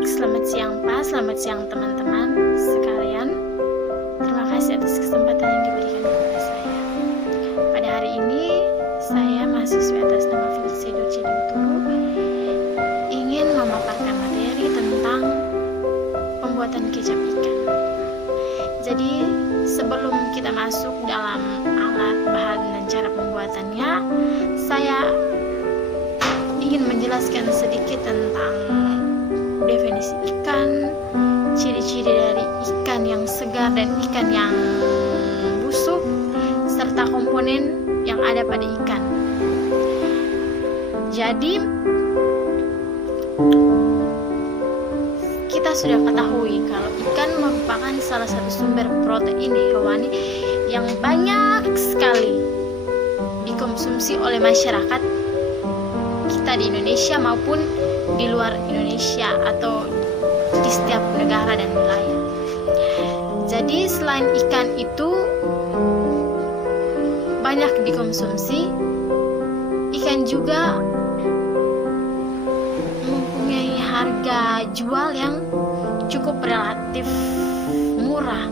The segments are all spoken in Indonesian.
Selamat siang Pak, selamat siang teman-teman sekalian. Terima kasih atas kesempatan yang diberikan kepada saya. Pada hari ini, saya mahasiswi atas nama Felicia Dorce Diuturu ingin memaparkan materi tentang pembuatan kecap ikan. Jadi, sebelum kita masuk dalam alat, bahan, dan cara pembuatannya, saya ingin menjelaskan sedikit tentang definisi ikan, ciri-ciri dari ikan yang segar dan ikan yang busuk, serta komponen yang ada pada ikan. Jadi, kita sudah ketahui kalau ikan merupakan salah satu sumber protein hewani yang banyak sekali dikonsumsi oleh masyarakat kita di Indonesia maupun di luar Indonesia atau di setiap negara dan wilayah. Jadi selain ikan itu banyak dikonsumsi, ikan juga mempunyai harga jual yang cukup relatif murah,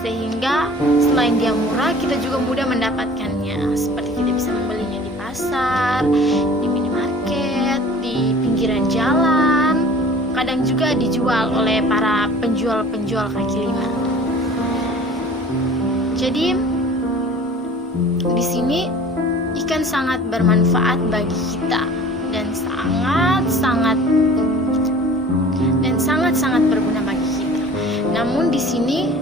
sehingga selain dia murah, kita juga mudah mendapatkannya. Seperti kita bisa membelinya di pasar, di minimarket, di pinggiran jalan, kadang juga dijual oleh para penjual-penjual kaki lima. Jadi di sini ikan sangat bermanfaat bagi kita dan sangat berguna bagi kita. Namun di sini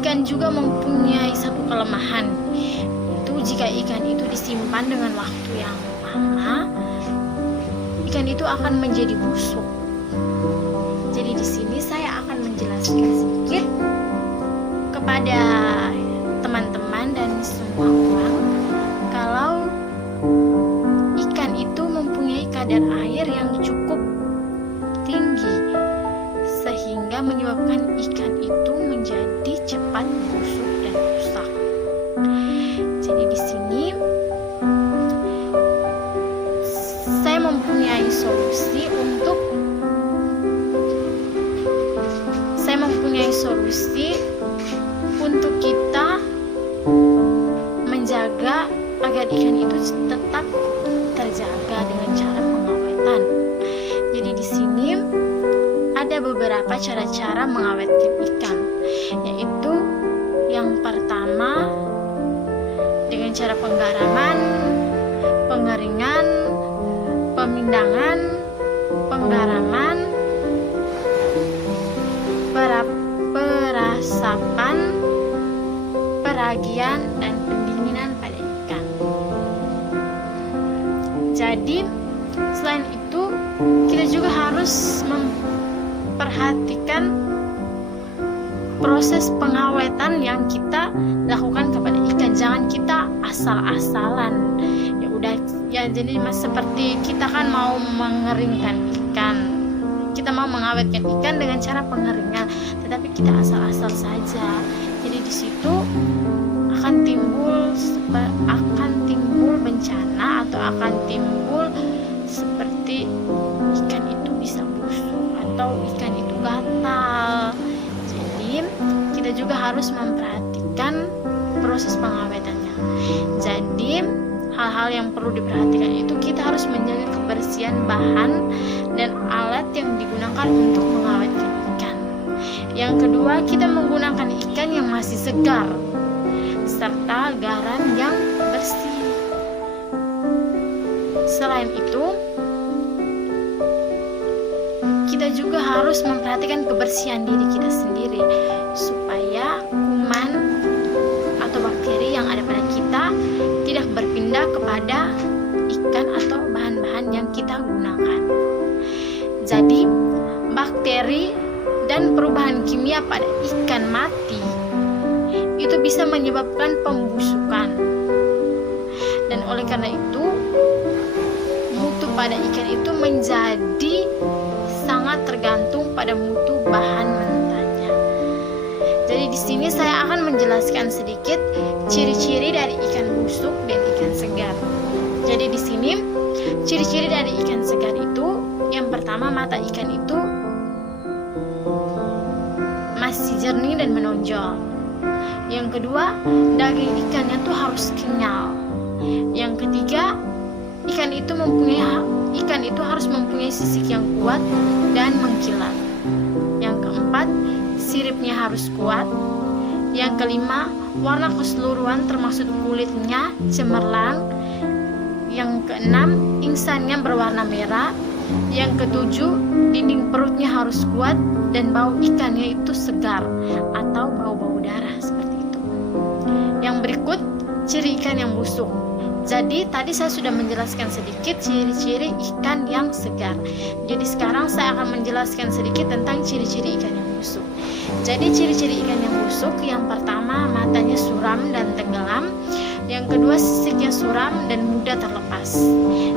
ikan juga mempunyai satu kelemahan, itu jika ikan itu disimpan dengan waktu yang lama, ikan itu akan menjadi busuk. Jadi di sini saya akan menjelaskan sedikit kepada teman-teman dan semua orang kalau ikan itu mempunyai kadar air yang cukup tinggi sehingga menyebabkan ikan itu menjadi cepat busuk dan rusak. Jadi di sini saya mempunyai solusi untuk kita menjaga agar ikan itu tetap terjaga dengan cara pengawetan. Jadi di sini ada beberapa cara-cara mengawetkan ikan, yaitu yang pertama dengan cara penggaraman, pengeringan, pemindangan, penggaraman, perasapan, peragian, dan pendinginan pada ikan. Jadi selain itu kita juga harus memperhatikan proses pengawetan yang kita lakukan kepada ikan. Jangan kita asal-asalan. Ya udah, ya jadi seperti kita kan mau mengeringkan ikan, kita mau mengawetkan ikan dengan cara pengeringan, tetapi kita asal-asal saja. Jadi di situ akan timbul bencana atau akan timbul seperti ikan itu bisa busuk atau ikan itu gatal. Jadi kita juga harus memperhatikan proses pengawetannya. Jadi hal-hal yang perlu diperhatikan itu kita harus menjaga kebersihan bahan dan alat yang digunakan untuk mengawetkan ikan. Yang kedua, kita menggunakan ikan yang masih segar serta garam yang bersih. Selain itu, kita juga harus memperhatikan kebersihan diri kita sendiri supaya kuman atau bakteri yang ada pada kita tidak berpindah kepada ikan atau bahan-bahan yang kita gunakan. Jadi, bakteri dan perubahan kimia pada ikan mati itu bisa menyebabkan pembusukan. Dan oleh karena itu, mutu pada ikan itu menjadi sangat tergantung pada mutu bahan mentahnya. Jadi di sini saya akan menjelaskan sedikit ciri-ciri dari ikan busuk dan ikan segar. Jadi di sini ciri-ciri dari ikan segar itu, yang pertama, mata ikan itu masih jernih dan menonjol. Yang kedua, daging ikannya tuh harus kenyal. Yang ketiga, ikan itu harus mempunyai sisik yang kuat dan mengkilat. Yang keempat, siripnya harus kuat. Yang kelima, warna keseluruhan termasuk kulitnya cemerlang. Yang keenam, ingsannya berwarna merah. Yang ketujuh, dinding perutnya harus kuat dan bau ikannya itu segar atau bau-bau darah seperti itu. Yang berikut, ciri ikan yang busuk. Jadi tadi saya sudah menjelaskan sedikit ciri-ciri ikan yang segar. Jadi sekarang saya akan menjelaskan sedikit tentang ciri-ciri ikan yang busuk. Jadi ciri-ciri ikan yang busuk, yang pertama matanya suram dan tenggelam. Yang kedua, sisiknya suram dan mudah terlepas.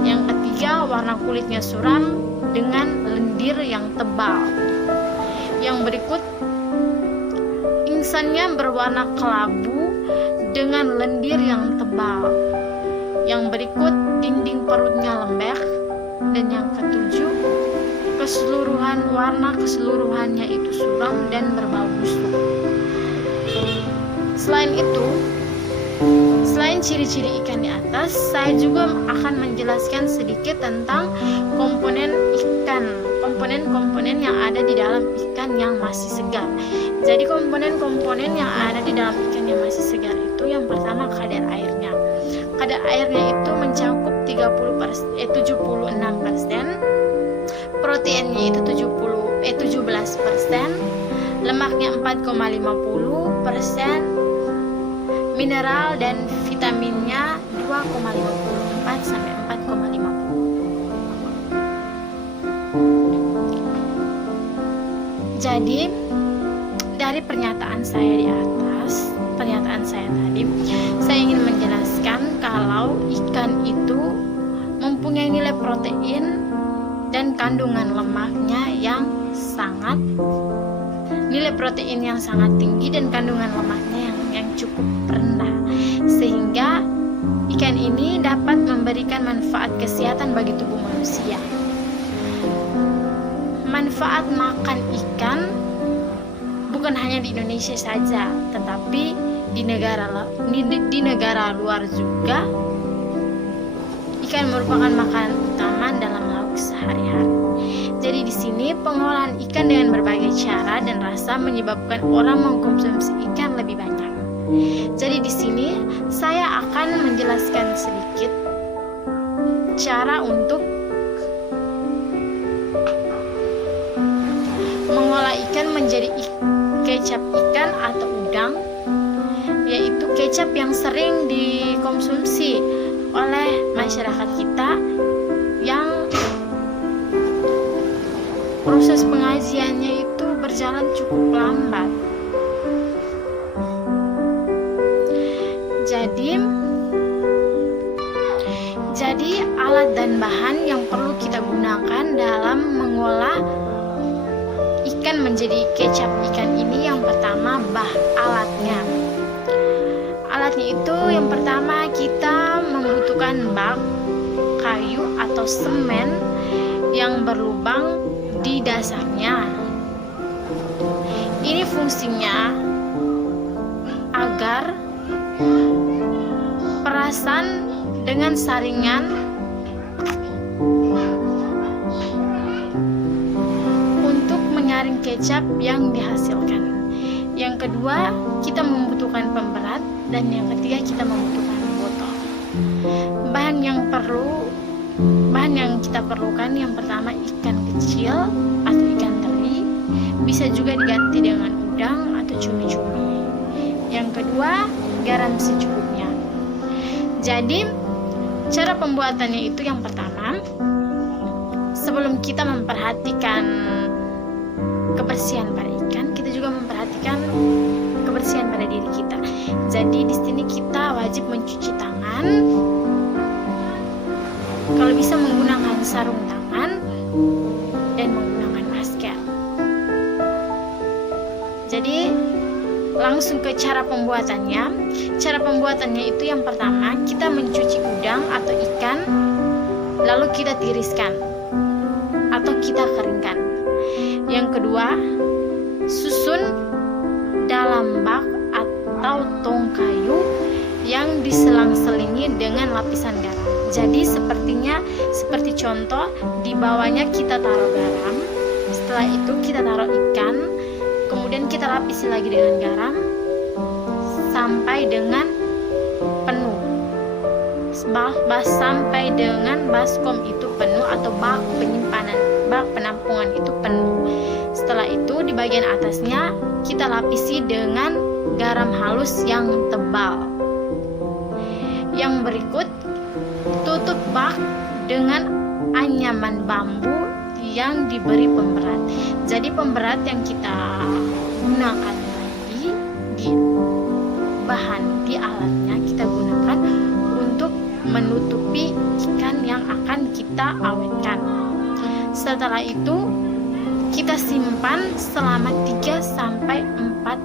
Yang ketiga, warna kulitnya suram dengan lendir yang tebal. Yang berikut, ingsannya berwarna kelabu dengan lendir yang tebal. Yang berikut, dinding perutnya lembek. Dan yang ketujuh, warna keseluruhannya itu suram dan berbau busuk. Selain ciri-ciri ikan di atas, saya juga akan menjelaskan sedikit tentang komponen yang ada di dalam ikan yang masih segar. Jadi komponen yang ada di dalam ikan yang masih segar itu, yang pertama kadar airnya. Kadar airnya itu mencakup 76%, proteinnya itu 17%, lemaknya 4,50%, mineral dan vitaminnya 2,54 sampai 4,50. Jadi dari pernyataan saya tadi, saya ingin menjelaskan kalau ikan itu mempunyai nilai protein dan kandungan lemaknya yang sangat tinggi dan kandungan lemaknya yang cukup rendah, sehingga ikan ini dapat memberikan manfaat kesehatan bagi tubuh manusia. Manfaat makan ikan bukan hanya di Indonesia saja, tetapi di negara luar juga ikan merupakan makanan utama dalam lauk sehari-hari. Jadi di sini pengolahan ikan dengan berbagai cara dan rasa menyebabkan orang mengkonsumsi ikan lebih banyak. Jadi di sini saya akan menjelaskan sedikit cara untuk mengolah ikan menjadi kecap ikan atau udang, yaitu kecap yang sering dikonsumsi oleh masyarakat kita yang proses pengajiannya itu berjalan cukup lambat. Jadi alat dan bahan yang perlu kita gunakan dalam mengolah ikan menjadi kecap ikan ini, yang pertama alatnya. Alatnya itu yang pertama kita membutuhkan bak, kayu atau semen yang berlubang di dasarnya. Ini fungsinya agar perasan dengan saringan untuk menyaring kecap yang dihasilkan. Yang kedua, kita membutuhkan pemberat, dan yang ketiga kita membutuhkan botol. Bahan yang kita perlukan, yang pertama ikan kecil atau ikan teri, bisa juga diganti dengan udang atau cumi-cumi. Yang kedua, garam secukupnya. Jadi cara pembuatannya itu, yang pertama, sebelum kita memperhatikan kebersihan pada ikan, kita juga memperhatikan kebersihan pada diri kita. Jadi di sini kita wajib mencuci tangan, kalau bisa menggunakan sarung tangan dan menggunakan masker. Jadi langsung ke cara pembuatannya. Cara pembuatannya itu, yang pertama kita mencuci udang atau ikan, lalu kita tiriskan atau kita keringkan. Yang kedua, susun dalam bak atau tong kayu yang diselang-selingi dengan lapisan garam. Jadi seperti contoh, di bawahnya kita taruh garam, setelah itu kita taruh ikan, kemudian kita lapisi lagi dengan garam sampai dengan penuh, sampai dengan baskom itu penuh atau bak penampungan itu penuh. Setelah itu di bagian atasnya kita lapisi dengan garam halus yang tebal. Yang berikut, tutup bak dengan anyaman bambu yang diberi pemberat. Jadi pemberat yang kita gunakan tadi di alatnya kita gunakan untuk menutupi ikan yang akan kita awetkan. Setelah itu kita simpan selama 3 sampai 4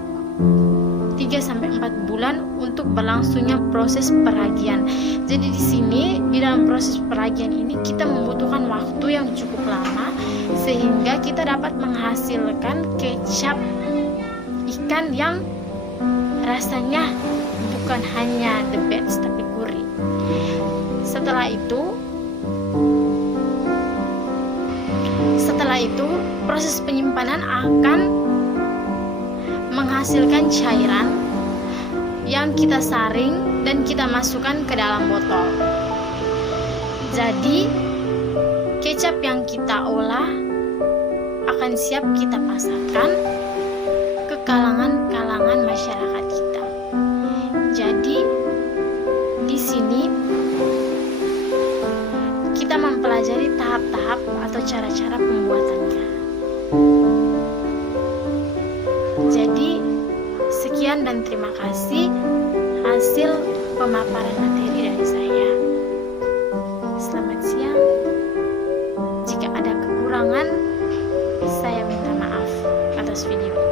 bulan untuk berlangsungnya proses peragian. Jadi di dalam proses peragian ini kita membutuhkan waktu yang cukup lama sehingga kita dapat menghasilkan kecap ikan yang rasanya bukan hanya the best tapi gurih. Setelah itu proses penyimpanan akan menghasilkan cairan yang kita saring dan kita masukkan ke dalam botol. Jadi kecap yang kita olah akan siap kita pasarkan ke kalangan masyarakat kita. Jadi di sini kita mempelajari tahap-tahap atau cara-cara pembuatannya. Jadi sekian dan terima kasih hasil pemaparan materi dari saya. Selamat siang. Jika ada kekurangan, saya minta maaf atas video.